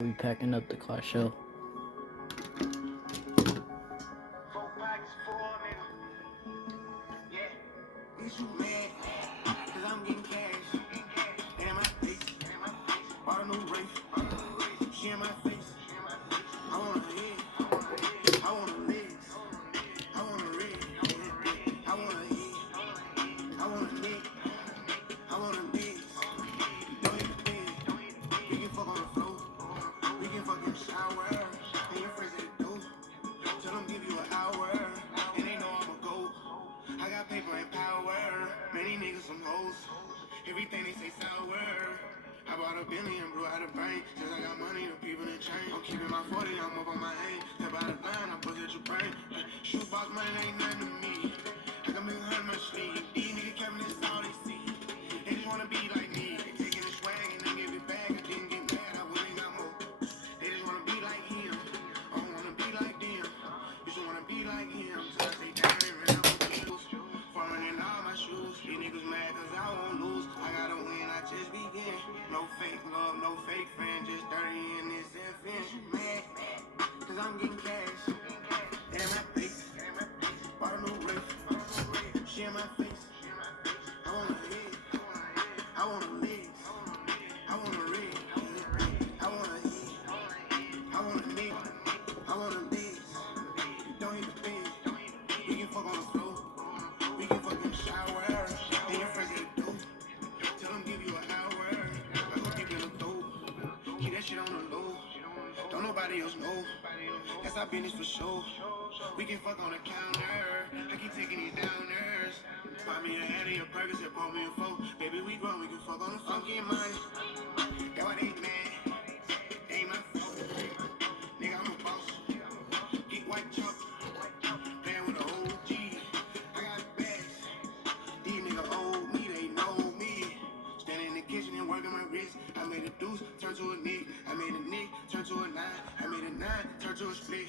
We packing up the car show. Is you mad? Cause I'm getting cash. And my face. Bought a new race. She in my face. I want a head. I want a legs. I want a red. I want a head. I want a neck. I want a legs. Don't hit the bed. We can fuck on the floor. We can fuck in the shower. And your friends at the door. Tell them give you an hour. And they know I'ma go. I got paper and power. Many niggas some hoes. Everything they say sour. I bought a Bentley and blew out a brain. Since I got money, the people in chain. I'm keeping my 40, I'm up on my aim. Step out of line, I bust at your brain. Shootbox money ain't nothing to me. I can make $100 my sleeve. These niggas Kevin, that's all they see. They just wanna be like me. They taking the swag and they give it back. I didn't get mad, I went and got more. They just wanna be like him. I don't wanna be like them. You just wanna be like him. Till I say damn, they ran out of bills. Falling in all my shoes. These niggas mad cause I won't lose. I gotta win, I just begin. No fake love, no fake friend. Just 30 in this FN. You mad? Cause I'm getting cash. And my face. Bought a new race. She in my face. I want a head. I want a legs. I want a red. I want a head. I want a neck. I want a legs. Don't hit the bed. We can fuck on the floor. We can fuck in the shower. And your friends at the door. Tell them give you an hour. I go deep in the throat. Keep that shit on the low. Don't nobody else know. That's our business for sure. We can fuck on the counter. I keep taking these downers. Buy me a head of your burgers and bought me a four. Baby, we grown, we can fuck on the phone. Get money. That why they mad. They ain't my fault. Nigga, I'm a boss. Get white chalk. Playing with the OG. I got bags. These niggas owe me, they know me. Standing in the kitchen and working my wrist. I made a deuce turn to a nick. I made a nick turn to a nine. I made a nine turn to a split.